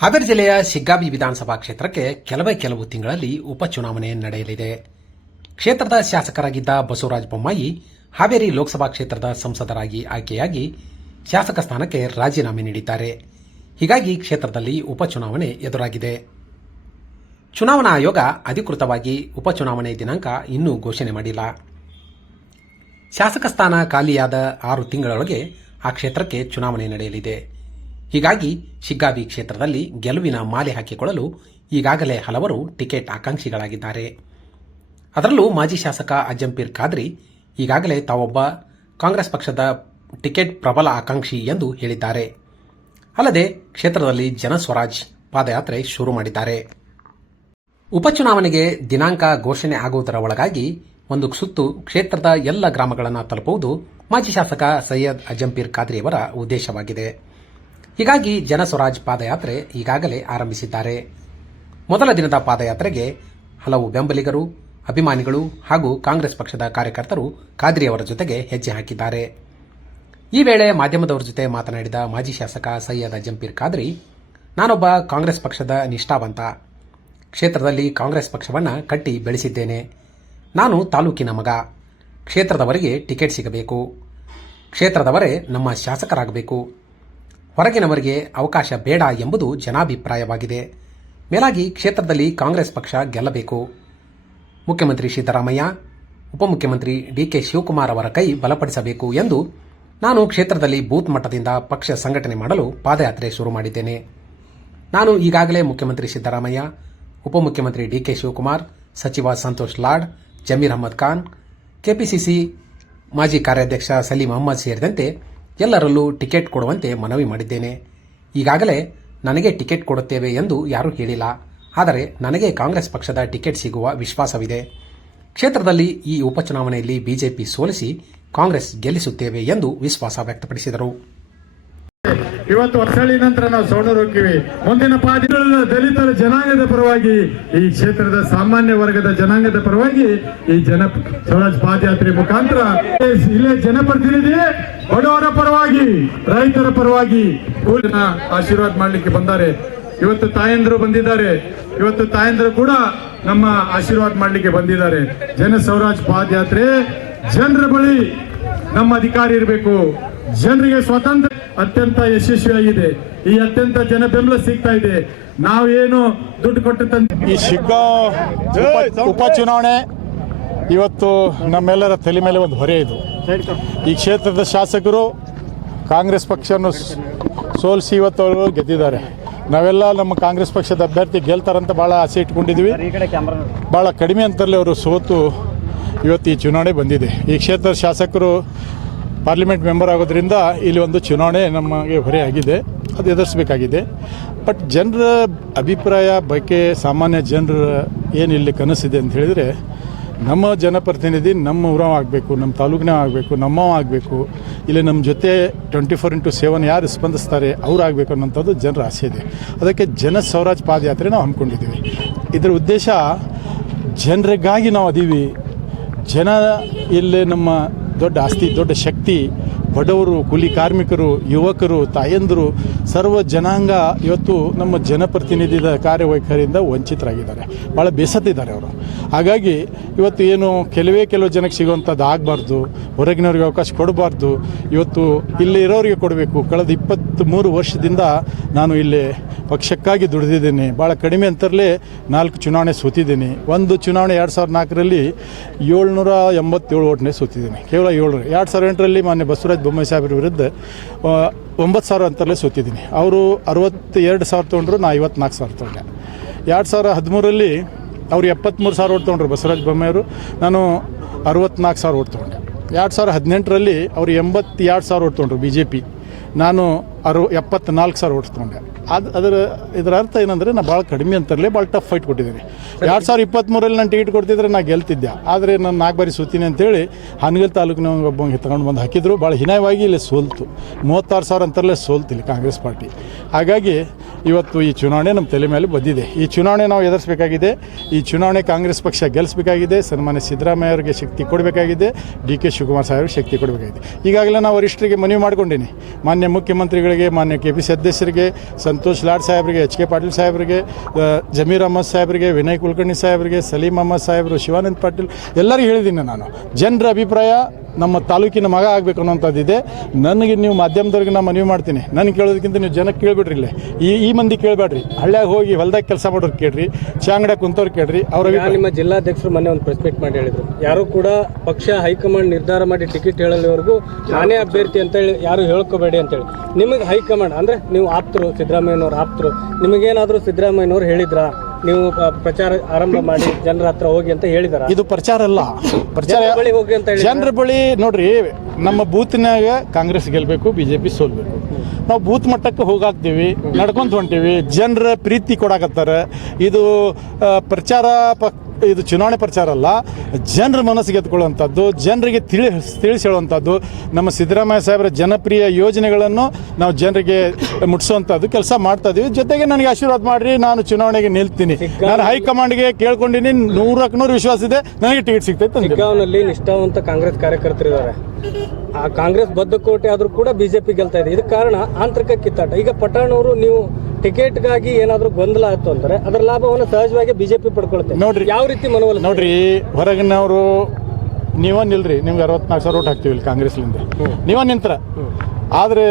ಹಾವೇರಿ ಜಿಲ್ಲೆಯ ಶಿಗ್ಗಾವಿ ವಿಧಾನಸಭಾ ಕ್ಷೇತ್ರಕ್ಕೆ ಕೆಲವೇ ಕೆಲವು ತಿಂಗಳಲ್ಲಿ ಉಪಚುನಾವಣೆ ನಡೆಯಲಿದೆ. ಕ್ಷೇತ್ರದ ಶಾಸಕರಾಗಿದ್ದ ಬಸವರಾಜ ಬೊಮ್ಮಾಯಿ ಹಾವೇರಿ ಲೋಕಸಭಾ ಕ್ಷೇತ್ರದ ಸಂಸದರಾಗಿ ಆಯ್ಕೆಯಾಗಿ ಶಾಸಕ ಸ್ಥಾನಕ್ಕೆ ರಾಜೀನಾಮೆ ನೀಡಿದ್ದಾರೆ. ಹೀಗಾಗಿ ಕ್ಷೇತ್ರದಲ್ಲಿ ಉಪಚುನಾವಣೆ ಎದುರಾಗಿದೆ. ಚುನಾವಣಾ ಆಯೋಗ ಅಧಿಕೃತವಾಗಿ ಉಪಚುನಾವಣೆ ದಿನಾಂಕ ಇನ್ನೂ ಘೋಷಣೆ ಮಾಡಿಲ್ಲ. ಶಾಸಕ ಸ್ಥಾನ ಖಾಲಿಯಾದ ಆರು ತಿಂಗಳೊಳಗೆ ಆ ಕ್ಷೇತ್ರಕ್ಕೆ ಚುನಾವಣೆ ನಡೆಯಲಿದೆ. ಹೀಗಾಗಿ ಶಿಗ್ಗಾವಿ ಕ್ಷೇತ್ರದಲ್ಲಿ ಗೆಲುವಿನ ಮಾಲೆ ಹಾಕಿಕೊಳ್ಳಲು ಈಗಾಗಲೇ ಹಲವರು ಟಿಕೆಟ್ ಆಕಾಂಕ್ಷಿಗಳಾಗಿದ್ದಾರೆ. ಅದರಲ್ಲೂ ಮಾಜಿ ಶಾಸಕ ಅಜಂಪೀರ್ ಖಾದ್ರಿ ಈಗಾಗಲೇ ತಾವೊಬ್ಬ ಕಾಂಗ್ರೆಸ್ ಪಕ್ಷದ ಟಿಕೆಟ್ ಪ್ರಬಲ ಆಕಾಂಕ್ಷಿ ಎಂದು ಹೇಳಿದ್ದಾರೆ. ಅಲ್ಲದೆ ಕ್ಷೇತ್ರದಲ್ಲಿ ಜನಸ್ವರಾಜ್ ಪಾದಯಾತ್ರೆ ಶುರು ಮಾಡಿದ್ದಾರೆ. ಉಪಚುನಾವಣೆಗೆ ದಿನಾಂಕ ಘೋಷಣೆ ಆಗುವುದರ ಒಳಗಾಗಿ ಒಂದು ಸುತ್ತು ಕ್ಷೇತ್ರದ ಎಲ್ಲ ಗ್ರಾಮಗಳನ್ನು ತಲುಪುವುದು ಮಾಜಿ ಶಾಸಕ ಸೈಯದ್ ಅಜಂಪೀರ್ ಖಾದ್ರಿಯವರ ಉದ್ದೇಶವಾಗಿದೆ. ಹೀಗಾಗಿ ಜನಸ್ವರಾಜ್ ಪಾದಯಾತ್ರೆ ಈಗಾಗಲೇ ಆರಂಭಿಸಿದ್ದಾರೆ. ಮೊದಲ ದಿನದ ಪಾದಯಾತ್ರೆಗೆ ಹಲವು ಬೆಂಬಲಿಗರು, ಅಭಿಮಾನಿಗಳು ಹಾಗೂ ಕಾಂಗ್ರೆಸ್ ಪಕ್ಷದ ಕಾರ್ಯಕರ್ತರು ಖಾದ್ರಿ ಅವರ ಜೊತೆಗೆ ಹೆಜ್ಜೆ ಹಾಕಿದ್ದಾರೆ. ಈ ವೇಳೆ ಮಾಧ್ಯಮದವರ ಜೊತೆ ಮಾತನಾಡಿದ ಮಾಜಿ ಶಾಸಕ ಸೈಯದ ಜಂಪೀರ್ ಖಾದ್ರಿ, ನಾನೊಬ್ಬ ಕಾಂಗ್ರೆಸ್ ಪಕ್ಷದ ನಿಷ್ಠಾವಂತ. ಕ್ಷೇತ್ರದಲ್ಲಿ ಕಾಂಗ್ರೆಸ್ ಪಕ್ಷವನ್ನು ಕಟ್ಟಿ ಬೆಳೆಸಿದ್ದೇನೆ. ನಾನು ತಾಲೂಕಿನ ಮಗ. ಕ್ಷೇತ್ರದವರಿಗೆ ಟಿಕೆಟ್ ಸಿಗಬೇಕು. ಕ್ಷೇತ್ರದವರೇ ನಮ್ಮ ಶಾಸಕರಾಗಬೇಕು. ಹೊರಗಿನವರಿಗೆ ಅವಕಾಶ ಬೇಡ ಎಂಬುದು ಜನಾಭಿಪ್ರಾಯವಾಗಿದೆ. ಮೇಲಾಗಿ ಕ್ಷೇತ್ರದಲ್ಲಿ ಕಾಂಗ್ರೆಸ್ ಪಕ್ಷ ಗೆಲ್ಲಬೇಕು. ಮುಖ್ಯಮಂತ್ರಿ ಸಿದ್ದರಾಮಯ್ಯ, ಉಪಮುಖ್ಯಮಂತ್ರಿ ಡಿಕೆ ಶಿವಕುಮಾರ್ ಅವರ ಕೈ ಬಲಪಡಿಸಬೇಕು ಎಂದು ನಾನು ಕ್ಷೇತ್ರದಲ್ಲಿ ಬೂತ್ ಮಟ್ಟದಿಂದ ಪಕ್ಷ ಸಂಘಟನೆ ಮಾಡಲು ಪಾದಯಾತ್ರೆ ಶುರು ಮಾಡಿದ್ದೇನೆ. ನಾನು ಈಗಾಗಲೇ ಮುಖ್ಯಮಂತ್ರಿ ಸಿದ್ದರಾಮಯ್ಯ, ಉಪಮುಖ್ಯಮಂತ್ರಿ ಡಿಕೆ ಶಿವಕುಮಾರ್, ಸಚಿವ ಸಂತೋಷ್ ಲಾಡ್, ಜಮೀರ್ ಅಹಮದ್ ಖಾನ್ ಕೆಪಿಸಿಸಿ ಮಾಜಿ ಕಾರ್ಯಾಧ್ಯಕ್ಷ ಸಲೀಂ ಅಹಮ್ಮದ್ ಸೇರಿದಂತೆ ಎಲ್ಲರಲ್ಲೂ ಟಿಕೆಟ್ ಕೊಡುವಂತೆ ಮನವಿ ಮಾಡಿದ್ದೇನೆ. ಈಗಾಗಲೇ ನನಗೆ ಟಿಕೆಟ್ ಕೊಡುತ್ತೇವೆ ಎಂದು ಯಾರೂ ಹೇಳಿಲ್ಲ. ಆದರೆ ನನಗೆ ಕಾಂಗ್ರೆಸ್ ಪಕ್ಷದ ಟಿಕೆಟ್ ಸಿಗುವ ವಿಶ್ವಾಸವಿದೆ. ಕ್ಷೇತ್ರದಲ್ಲಿ ಈ ಉಪಚುನಾವಣೆಯಲ್ಲಿ ಬಿಜೆಪಿ ಸೋಲಿಸಿ ಕಾಂಗ್ರೆಸ್ ಗೆಲ್ಲಿಸುತ್ತೇವೆ ಎಂದು ವಿಶ್ವಾಸ ವ್ಯಕ್ತಪಡಿಸಿದರು. ಇವತ್ತು ವರ್ಷಳಿ ನಂತರ ನಾವು ಸೋಣರು ಹೋಗ್ತೀವಿ. ಮುಂದಿನ ಪಾದಿಗಳ ದಲಿತರ ಜನಾಂಗದ ಪರವಾಗಿ, ಈ ಕ್ಷೇತ್ರದ ಸಾಮಾನ್ಯ ವರ್ಗದ ಜನಾಂಗದ ಪರವಾಗಿ ಈ ಜನ ಸ್ವರಾಜ್ ಪಾದಯಾತ್ರೆ ಮುಖಾಂತರ ಇಲ್ಲೇ ಜನಪ್ರತಿನಿಧಿ ಬಡವರ ಪರವಾಗಿ, ರೈತರ ಪರವಾಗಿ ಕೂಲಿನ ಆಶೀರ್ವಾದ ಮಾಡ್ಲಿಕ್ಕೆ ಬಂದಾರೆ. ಇವತ್ತು ತಾಯಂದ್ರು ಬಂದಿದ್ದಾರೆ. ಇವತ್ತು ತಾಯಂದ್ರು ಕೂಡ ನಮ್ಮ ಆಶೀರ್ವಾದ ಮಾಡ್ಲಿಕ್ಕೆ ಬಂದಿದ್ದಾರೆ. ಜನ ಸ್ವರಾಜ್ ಪಾದಯಾತ್ರೆ, ಜನರ ಬಳಿ ನಮ್ಮ ಅಧಿಕಾರಿ ಇರಬೇಕು. ಜನರಿಗೆ ಸ್ವಾತಂತ್ರ್ಯ ಅತ್ಯಂತ ಯಶಸ್ವಿಯಾಗಿದೆ. ಈ ಅತ್ಯಂತ ಜನ ಬೆಂಬಲ ಸಿಗ್ತಾ ಇದೆ. ನಾವೇನು ದುಡ್ಡು ಕೊಟ್ಟು ತಂದ ಈ ಶಿಗ್ಗಾಂವ್ ಉಪ ಉಪಚುನಾವಣೆ ಇವತ್ತು ನಮ್ಮೆಲ್ಲರ ತಲೆ ಮೇಲೆ ಒಂದು ಹೊರೆ ಇದು. ಈ ಕ್ಷೇತ್ರದ ಶಾಸಕರು ಕಾಂಗ್ರೆಸ್ ಪಕ್ಷವನ್ನು ಸೋಲಿಸಿ ಇವತ್ತು ಅವರು ಗೆದ್ದಿದ್ದಾರೆ. ನಾವೆಲ್ಲ ನಮ್ಮ ಕಾಂಗ್ರೆಸ್ ಪಕ್ಷದ ಅಭ್ಯರ್ಥಿ ಗೆಲ್ತಾರಂತ ಭಾಳ ಆಸೆ ಇಟ್ಕೊಂಡಿದ್ವಿ. ಭಾಳ ಕಡಿಮೆ ಅಂತರಲ್ಲಿ ಅವರು ಸೋತು ಇವತ್ತು ಈ ಚುನಾವಣೆ ಬಂದಿದೆ. ಈ ಕ್ಷೇತ್ರದ ಶಾಸಕರು ಪಾರ್ಲಿಮೆಂಟ್ ಮೆಂಬರ್ ಆಗೋದ್ರಿಂದ ಇಲ್ಲಿ ಒಂದು ಚುನಾವಣೆ ನಮಗೆ ಹೊರೆಯಾಗಿದೆ, ಅದು ಎದುರಿಸಬೇಕಾಗಿದೆ. ಬಟ್ ಜನರ ಅಭಿಪ್ರಾಯ ಬಗ್ಗೆ ಸಾಮಾನ್ಯ ಜನರ ಏನು ಇಲ್ಲಿ ಕನಸಿದೆ ಅಂತ ಹೇಳಿದರೆ, ನಮ್ಮ ಜನಪ್ರತಿನಿಧಿ ನಮ್ಮ ಊರ ಆಗಬೇಕು, ನಮ್ಮ ತಾಲೂಕಿನ ಆಗಬೇಕು ನಮ್ಮ ಆಗಬೇಕು, ಇಲ್ಲಿ ನಮ್ಮ ಜೊತೆ ಟ್ವೆಂಟಿ ಫೋರ್ ಇಂಟು ಸೆವೆನ್ ಯಾರು ಸ್ಪಂದಿಸ್ತಾರೆ, ಅವ್ರು ಆಗಬೇಕು ಅನ್ನೋಂಥದ್ದು ಜನರ ಆಸೆ ಇದೆ. ಅದಕ್ಕೆ ಜನ ಸ್ವರಾಜ್ ಪಾದಯಾತ್ರೆ ನಾವು ಹಮ್ಮಿಕೊಂಡಿದ್ದೀವಿ. ಇದರ ಉದ್ದೇಶ, ಜನರಿಗಾಗಿ ನಾವು ಅದೀವಿ. ಜನ ಇಲ್ಲಿ ನಮ್ಮ ದೊಡ್ಡ ಆಸ್ತಿ, ದೊಡ್ಡ ಶಕ್ತಿ, ಬಡವರು, ಕೂಲಿ ಕಾರ್ಮಿಕರು, ಯುವಕರು, ತಾಯಂದರು, ಸರ್ವ ಜನಾಂಗ ಇವತ್ತು ನಮ್ಮ ಜನಪ್ರತಿನಿಧಿದ ಕಾರ್ಯವೈಖರಿಯಿಂದ ವಂಚಿತರಾಗಿದ್ದಾರೆ. ಭಾಳ ಬೇಸತ್ತಿದ್ದಾರೆ ಅವರು. ಹಾಗಾಗಿ ಇವತ್ತು ಏನು ಕೆಲವೇ ಕೆಲವು ಜನಕ್ಕೆ ಸಿಗುವಂಥದ್ದು ಆಗಬಾರ್ದು, ಹೊರಗಿನವ್ರಿಗೆ ಅವಕಾಶ ಕೊಡಬಾರ್ದು, ಇವತ್ತು ಇಲ್ಲಿ ಇರೋರಿಗೆ ಕೊಡಬೇಕು. ಕಳೆದ ಇಪ್ಪತ್ತ್ ಮೂರು ವರ್ಷದಿಂದ ನಾನು ಇಲ್ಲಿ ಪಕ್ಷಕ್ಕಾಗಿ ದುಡಿದಿದ್ದೀನಿ. ಭಾಳ ಕಡಿಮೆ ಅಂತರಲ್ಲೇ ನಾಲ್ಕು ಚುನಾವಣೆ ಸೋತಿದ್ದೀನಿ. ಒಂದು ಚುನಾವಣೆ ಎರಡು ಸಾವಿರದ ನಾಲ್ಕರಲ್ಲಿ ಏಳ್ನೂರ ಎಂಬತ್ತೇಳು ಓಟ್ನೇ ಸೋತಿದ್ದೀನಿ. ಕೇವಲ ಏಳು ಎರಡು ಸಾವಿರದ ಎಂಟರಲ್ಲಿ ಮಾನ್ಯ ಬಸವರಾಜ ಬೊಮ್ಮಾಯಿ ಸಾಹೇಬ್ರ ವಿರುದ್ಧ ಒಂಬತ್ತು ಸಾವಿರ ಅಂತರಲ್ಲೇ ಸೋತಿದ್ದೀನಿ. ಅವರು ಅರವತ್ತೆರಡು ಸಾವಿರ ತೊಗೊಂಡ್ರು, ನಾ ಐವತ್ನಾಲ್ಕು ಸಾವಿರ ತೊಗೊಂಡೆ. ಎರಡು ಸಾವಿರ ಹದಿಮೂರರಲ್ಲಿ ಅವರು ಎಪ್ಪತ್ತ್ಮೂರು ಸಾವಿರ ಓಟ್ ತೊಗೊಂಡ್ರು ಬಸವರಾಜ ಬೊಮ್ಮಾಯಿಯವರು ನಾನು ಅರವತ್ನಾಲ್ಕು ಸಾವಿರ ಓಟ್ ತೊಗೊಂಡೆ. ಎರಡು ಸಾವಿರ ಹದಿನೆಂಟರಲ್ಲಿ ಅವರು ಎಂಬತ್ತೆರಡು ಸಾವಿರ ಓಟ್ ತೊಗೊಂಡ್ರು ಬಿ ಜೆ ಪಿ ನಾನು ಅರು ಎಪ್ಪತ್ನಾಲ್ಕು ಸಾವಿರ ಓಡಿಸ್ಕೊಂಡೆ. ಅದು ಅದರ ಇದರ ಅರ್ಥ ಏನಂದರೆ ನಾನು ಭಾಳ ಕಡಿಮೆ ಅಂತರಲ್ಲೇ ಭಾಳ ಟಫ್ ಫೈಟ್ ಕೊಟ್ಟಿದ್ದೀನಿ ಎರಡು ಸಾವಿರ ಇಪ್ಪತ್ತ್ಮೂರಲ್ಲಿ ನಾನು ಟಿಕೆಟ್ ಕೊಡ್ತಿದ್ರೆ ನಾನು ಗೆಲ್ತಿದ್ದೆ. ಆದರೆ ನಾನು ನಾಲ್ಕು ಬಾರಿ ಸೂತೀನಿ ಅಂತೇಳಿ ಹನಗಲ್ ತಾಲೂಕಿನ ಒಬ್ಬ ತಗೊಂಡು ಬಂದು ಹಾಕಿದ್ರು. ಭಾಳ ಹೀನಾಯವಾಗಿ ಇಲ್ಲಿ ಸೋಲ್ತು. ಮೂವತ್ತಾರು ಸಾವಿರ ಅಂತರಲ್ಲೇ ಸೋಲ್ತಿಲ್ಲ ಕಾಂಗ್ರೆಸ್ ಪಾರ್ಟಿ. ಹಾಗಾಗಿ ಇವತ್ತು ಈ ಚುನಾವಣೆ ನಮ್ಮ ತಲೆ ಮೇಲೆ ಬಂದಿದೆ. ಈ ಚುನಾವಣೆ ನಾವು ಎದುರಿಸಬೇಕಾಗಿದೆ. ಈ ಚುನಾವಣೆ ಕಾಂಗ್ರೆಸ್ ಪಕ್ಷ ಗೆಲ್ಲಿಸಬೇಕಾಗಿದೆ. ಸನ್ಮಾನ್ಯ ಸಿದ್ದರಾಮಯ್ಯ ಅವರಿಗೆ ಶಕ್ತಿ ಕೊಡಬೇಕಾಗಿದೆ. ಡಿ ಕೆ ಶಿವಕುಮಾರ್ ಸಾಹೇಬ್ರಿಗೆ ಶಕ್ತಿ ಕೊಡಬೇಕಾಗಿದೆ. ಈಗಾಗಲೇ ನಾವು ವರಿಷ್ಠರಿಗೆ ಮನವಿ ಮಾಡ್ಕೊಂಡೀನಿ. ಮಾನ್ಯ ಮುಖ್ಯಮಂತ್ರಿಗಳಿಗೆ, ಮಾನ್ಯ ಕೆ ಪಿ ಸಿ ಅಧ್ಯಕ್ಷರಿಗೆ, ಸಂತೋಷ್ ಲಾಡ್ ಸಾಹೇಬರಿಗೆ, ಎಚ್ ಕೆ ಪಾಟೀಲ್ ಸಾಹೇಬರಿಗೆ ಜಮೀರ್ ಅಹಮದ್ ಸಾಹೇಬರಿಗೆ, ವಿನಯ್ ಕುಲಕರ್ಣಿ ಸಾಹೇಬರಿಗೆ, ಸಲೀಂ ಅಹಮದ್ ಸಾಹೇಬರು, ಶಿವಾನಂದ್ ಪಾಟೀಲ್ ಎಲ್ಲರಿಗೂ ಹೇಳಿದ್ದೀನಿ ನಾನು. ಜನರ ಅಭಿಪ್ರಾಯ ನಮ್ಮ ತಾಲೂಕಿನ ಮಗ ಆಗಬೇಕು ಅನ್ನೋಂಥದ್ದಿದೆ ನನಗೆ ನೀವು ಮಾಧ್ಯಮದವ್ರಿಗೆ ನಾನು ಮನವಿ ಮಾಡ್ತೀನಿ. ನನಗೆ ಕೇಳೋದಕ್ಕಿಂತ ನೀವು ಜನಕ್ಕೆ ಕೇಳಿಬಿಡ್ರಿ ಇಲ್ಲೇ. ಈ ಈ ಮಂದಿ ಕೇಳಬೇಡ್ರಿ ಹಳ್ಳ್ಯಾಗ ಹೋಗಿ ಹೊಲ್ದಾಗ ಕೆಲಸ ಮಾಡೋರು ಕೇಳ್ರಿ ಚಾಂಗಡ ಕುಂತವ್ರು ಕೇಳ್ರಿ ಅವ್ರ ನಿಮ್ಮ ಜಿಲ್ಲಾಧ್ಯಕ್ಷರು ಮೊನ್ನೆ ಒಂದು ಪ್ರೆಸ್ ಮೀಟ್ ಮಾಡಿ ಹೇಳಿದ್ರು. ಯಾರು ಕೂಡ ಪಕ್ಷ ಹೈಕಮಾಂಡ್ ನಿರ್ಧಾರ ಮಾಡಿ ಟಿಕೆಟ್ ಹೇಳಲಿವರೆಗೂ ನಾನೇ ಅಭ್ಯರ್ಥಿ ಅಂತ ಹೇಳಿ ಯಾರು ಹೇಳ್ಕೋಬೇಡಿ ಅಂತ ಹೇಳಿ. ನಿಮಗೆ ಹೈಕಮಾಂಡ್ ಅಂದ್ರೆ ನೀವು ಆಪ್ತರು ಸಿದ್ದರಾಮಯ್ಯನವ್ರು ಆಪ್ತರು ನಿಮಗೇನಾದರೂ ಸಿದ್ದರಾಮಯ್ಯನವ್ರು ಹೇಳಿದ್ರಾ? ನೀವು ಪ್ರಚಾರ ಆರಂಭ ಮಾಡಿ ಜನರ ಹತ್ರ ಹೋಗಿ ಅಂತ ಹೇಳಿದಾರ? ಇದು ಪ್ರಚಾರ ಅಲ್ಲ. ಪ್ರಚಾರ ಜನರ ಬಳಿ ಹೋಗಿ ಅಂತ ಹೇಳಿ ಜನರ ಬಳಿ ನೋಡ್ರಿ ನಮ್ಮ ಬೂತ್ನಾಗ ಕಾಂಗ್ರೆಸ್ ಗೆಲ್ಲಬೇಕು ಬಿ ಜೆ ಪಿ ಸೋಲ್ಬೇಕು. ನಾವು ಬೂತ್ ಮಟ್ಟಕ್ಕೆ ಹೋಗಾಕ್ತೀವಿ ನಡ್ಕೊಂತ ಹೊಂಟೀವಿ ಜನರ ಪ್ರೀತಿ ಕೊಡಾಕತ್ತಾರ. ಇದು ಪ್ರಚಾರ ಪ ಇದು ಚುನಾವಣೆ ಪ್ರಚಾರ ಅಲ್ಲ ಜನರ ಮನಸ್ಸಿಗೆ ಎತ್ಕೊಳ್ಳುವಂಥದ್ದು ಜನರಿಗೆ ತಿಳಿ ತಿಳಿಸಿ ಹೇಳುವಂಥದ್ದು ನಮ್ಮ ಸಿದ್ದರಾಮಯ್ಯ ಸಾಹೇಬರ ಜನಪ್ರಿಯ ಯೋಜನೆಗಳನ್ನು ನಾವು ಜನರಿಗೆ ಮುಟ್ಟಿಸುವಂಥದ್ದು ಕೆಲಸ ಮಾಡ್ತಾ ಇದ್ದೀವಿ ಜೊತೆಗೆ ನನಗೆ ಆಶೀರ್ವಾದ ಮಾಡಿರಿ ನಾನು ಚುನಾವಣೆಗೆ ನಿಲ್ತೀನಿ. ನಾನು ಹೈಕಮಾಂಡ್ಗೆ ಕೇಳ್ಕೊಂಡಿನಿ ನೂರಕ್ಕೆ ನೂರು ವಿಶ್ವಾಸ ಇದೆ ನನಗೆ ಟಿಕೆಟ್ ಸಿಗ್ತೈತೆ ಅಂತ ಶಿಗ್ಗಾಂವ್ನಲ್ಲಿ ನಿಷ್ಠಾವಂತ ಕಾಂಗ್ರೆಸ್ ಕಾರ್ಯಕರ್ತರಿದ್ದಾರೆ ಆ ಕಾಂಗ್ರೆಸ್ ಬದ್ಧಕೋಟೆ ಆದರೂ ಕೂಡ ಬಿಜೆಪಿ ಗೆಲ್ತಾ ಇದೆ. ಇದಕ್ಕೆ ಕಾರಣ ಆಂತರಿಕ ಕಿತ್ತಾಟ. ಈಗ ಪಟಾಣವರು ನೀವು ಟಿಕೆಟ್ಗಾಗಿ ಏನಾದರೂ ಗೊಂದಲ ಆಯ್ತು ಅಂದ್ರೆ ಅದರ ಲಾಭವನ್ನು ಸಹಜವಾಗಿ ಬಿಜೆಪಿ ಪಡ್ಕೊಳ್ತೇವೆ. ನೋಡ್ರಿ. ಯಾವ ರೀತಿ ಮನವೊಲಿಸ್ತೀರಿ? ನೋಡ್ರಿ ಹೊರಗಿನವರು ನೀವ ನಿಲ್ರಿ ನಿಮ್ಗೆ ಅರವತ್ನಾಲ್ಕು ಸಾವಿರ ಓಟ್ ಹಾಕ್ತೀವಿ ಇಲ್ಲಿ ಕಾಂಗ್ರೆಸ್ಲಿಂದ. ನೀವ ನಿಂತ್ರ. ಆದ್ರೆ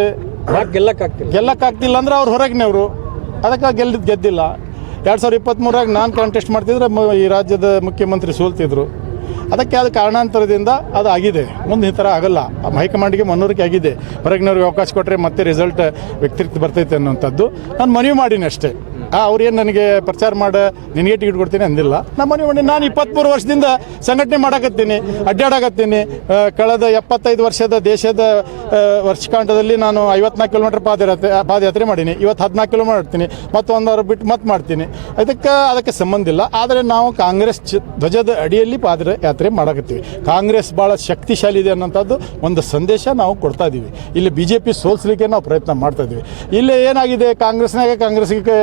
ಗೆಲ್ಲಕ್ಕಾಗ್ತಿಲ್ಲ ಗೆಲ್ಲಕ್ಕಾಗ್ತಿಲ್ಲ ಅಂದ್ರೆ ಅವ್ರು ಹೊರಗಿನವರು. ಅದಕ್ಕೆ ಗೆಲ್ಲದ್ ಗೆದ್ದಿಲ್ಲ. ಎರಡು ಸಾವಿರದ ಇಪ್ಪತ್ತ್ಮೂರಾಗ ನಾನು ಕಾಂಟೆಸ್ಟ್ ಮಾಡ್ತಿದ್ರೆ ಈ ರಾಜ್ಯದ ಮುಖ್ಯಮಂತ್ರಿ ಸೋಲ್ತಿದ್ರು. ಅದಕ್ಕೆ ಅದು ಕಾರಣಾಂತರದಿಂದ ಅದು ಆಗಿದೆ. ಮುಂದೆ ಈ ಥರ ಆಗಲ್ಲ. ಹೈಕಮಾಂಡ್ಗೆ ಮನವರಿಕೆ ಆಗಿದೆ. ಹೊರಗಿನವ್ರಿಗೆ ಅವಕಾಶ ಕೊಟ್ಟರೆ ಮತ್ತೆ ರಿಸಲ್ಟ್ ವ್ಯಕ್ತಿತ್ವ ಬರ್ತೈತೆ ಅನ್ನೋಂಥದ್ದು ನಾನು ಮನವಿ ಮಾಡೀನಿ ಅಷ್ಟೇ. ಅವ್ರೇನು ನನಗೆ ಪ್ರಚಾರ ಮಾಡ ನಿನಗೆ ಟಿಕೆಟ್ ಕೊಡ್ತೀನಿ ಅಂದಿಲ್ಲ. ನಮ್ಮ ಮನೆ ಮನೆ ನಾನು ಇಪ್ಪತ್ತ್ಮೂರು ವರ್ಷದಿಂದ ಸಂಘಟನೆ ಮಾಡಾಕತ್ತೀನಿ, ಅಡ್ಡಾಡಕತ್ತೀನಿ. ಕಳೆದ ಎಪ್ಪತ್ತೈದು ವರ್ಷದ ದೇಶದ ವರ್ಷಕಾಂಡದಲ್ಲಿ ನಾನು ಐವತ್ನಾಲ್ಕು ಕಿಲೋಮೀಟರ್ ಪಾದಯಾತ್ರೆ ಪಾದಯಾತ್ರೆ ಮಾಡೀನಿ. ಇವತ್ತು ಹದಿನಾಲ್ಕು ಕಿಲೋಮೀಟರ್ ಮಾಡ್ತೀನಿ ಮತ್ತು ಒಂದು ವಾರ ಬಿಟ್ಟು ಮತ್ತೆ ಮಾಡ್ತೀನಿ. ಅದಕ್ಕೆ ಅದಕ್ಕೆ ಸಂಬಂಧ ಇಲ್ಲ. ಆದರೆ ನಾವು ಕಾಂಗ್ರೆಸ್ ಧ್ವಜದ ಅಡಿಯಲ್ಲಿ ಪಾದಯಾತ್ರೆ ಮಾಡಕತ್ತೀವಿ. ಕಾಂಗ್ರೆಸ್ ಭಾಳ ಶಕ್ತಿಶಾಲಿ ಇದೆ ಅನ್ನೋಂಥದ್ದು ಒಂದು ಸಂದೇಶ ನಾವು ಕೊಡ್ತಾ ಇದ್ದೀವಿ ಇಲ್ಲಿ ಬಿ ಜೆ ಪಿ ಸೋಲ್ಸಲಿಕ್ಕೆ ನಾವು ಪ್ರಯತ್ನ ಮಾಡ್ತಾ ಇದ್ದೀವಿ ಇಲ್ಲಿ ಏನಾಗಿದೆ? ಕಾಂಗ್ರೆಸ್ನಾಗೆ ಕಾಂಗ್ರೆಸ್ಗೆ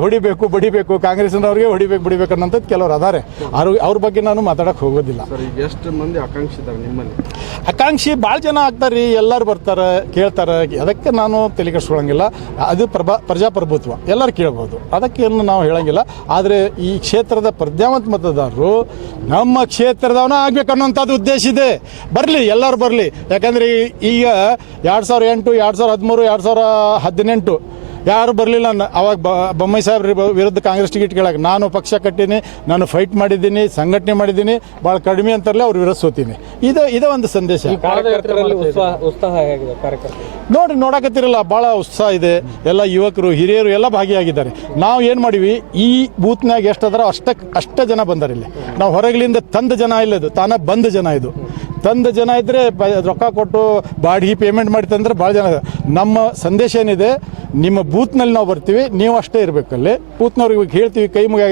ಹೊಡಿಬೇಕು ಬಡಿಬೇಕು ಕಾಂಗ್ರೆಸ್ನವ್ರಿಗೆ ಹೊಡಿಬೇಕು ಬಿಡಿಬೇಕು ಅನ್ನೋಂಥದ್ದು ಕೆಲವರು ಅದಾರೆ. ಅವ್ರ ಅವ್ರ ಬಗ್ಗೆ ನಾನು ಮಾತಾಡಕ್ಕೆ ಹೋಗೋದಿಲ್ಲ. ಎಷ್ಟು ಮಂದಿ ಆಕಾಂಕ್ಷಿ ಇದ್ದಾರೆ ನಿಮ್ಮಲ್ಲಿ? ಆಕಾಂಕ್ಷಿ ಭಾಳ ಜನ ಆಗ್ತಾರೆ ರೀ ಎಲ್ಲರೂ ಬರ್ತಾರೆ ಕೇಳ್ತಾರೆ. ಅದಕ್ಕೆ ನಾನು ತಲೆ ಕೆಡಿಸ್ಕೊಳಂಗಿಲ್ಲ. ಅದು ಪ್ರಭಾ ಪ್ರಜಾಪ್ರಭುತ್ವ. ಎಲ್ಲರೂ ಕೇಳ್ಬೋದು. ಅದಕ್ಕೇನು ನಾವು ಹೇಳಂಗಿಲ್ಲ. ಆದರೆ ಈ ಕ್ಷೇತ್ರದ ಪ್ರಜ್ಞಾವಂತ ಮತದಾರರು ನಮ್ಮ ಕ್ಷೇತ್ರದವನ ಆಗ್ಬೇಕು ಅನ್ನೋಂಥದ್ದು ಉದ್ದೇಶ ಇದೆ. ಬರಲಿ ಎಲ್ಲರೂ ಬರಲಿ. ಯಾಕಂದರೆ ಈಗ ಎರಡು ಸಾವಿರ ಎಂಟು ಎರಡು ಸಾವಿರ ಹದಿಮೂರು ಎರಡು ಸಾವಿರ ಹದಿನೆಂಟು ಯಾರು ಬರಲಿಲ್ಲ ಅವಾಗ ಬೊಮ್ಮಾಯಿ ಸಾಹೇಬ್ರ ವಿರುದ್ಧ ಕಾಂಗ್ರೆಸ್ ಟಿಕೆಟ್ ಕೇಳಕ್ಕೆ ನಾನು ಪಕ್ಷ ಕಟ್ಟೀನಿ ನಾನು ಫೈಟ್ ಮಾಡಿದ್ದೀನಿ ಸಂಘಟನೆ ಮಾಡಿದ್ದೀನಿ ಭಾಳ ಕಡಿಮೆ ಅಂತಾರಲ್ಲ ಅವ್ರು ವಿರೋಧ ಸೋತೀನಿ. ಇದು ಇದೇ ಒಂದು ಸಂದೇಶ. ನೋಡಿ ನೋಡ್ರಿ ನೋಡಕತ್ತಿರಲ್ಲ ಭಾಳ ಉತ್ಸಾಹ ಇದೆ. ಎಲ್ಲ ಯುವಕರು ಹಿರಿಯರು ಎಲ್ಲ ಭಾಗಿಯಾಗಿದ್ದಾರೆ. ನಾವು ಏನು ಮಾಡಿವಿ ಈ ಬೂತ್ನಾಗ ಎಷ್ಟು ಅದರ ಅಷ್ಟ ಅಷ್ಟ ಜನ ಬಂದಾರಿಲ್ಲ. ನಾವು ಹೊರಗಲಿಂದ ತಂದ ಜನ ಇಲ್ಲ ಇದು ತಾನ ಬಂದ ಜನ ಇದು. ತಂದ ಜನ ಇದ್ದರೆ ರೊಕ್ಕ ಕೊಟ್ಟು ಬಾಡಿಗೆ ಪೇಮೆಂಟ್ ಮಾಡಿ ತಂದ್ರೆ ಭಾಳ ಜನ. ನಮ್ಮ ಸಂದೇಶ ಏನಿದೆ, ನಿಮ್ಮ ಬೂತ್ನಲ್ಲಿ ನಾವು ಬರ್ತೀವಿ, ನೀವು ಅಷ್ಟೇ ಇರಬೇಕಲ್ಲಿ ಬೂತ್ನವ್ರಿಗೆ ಹೇಳ್ತೀವಿ, ಕೈ ಮುಗಿ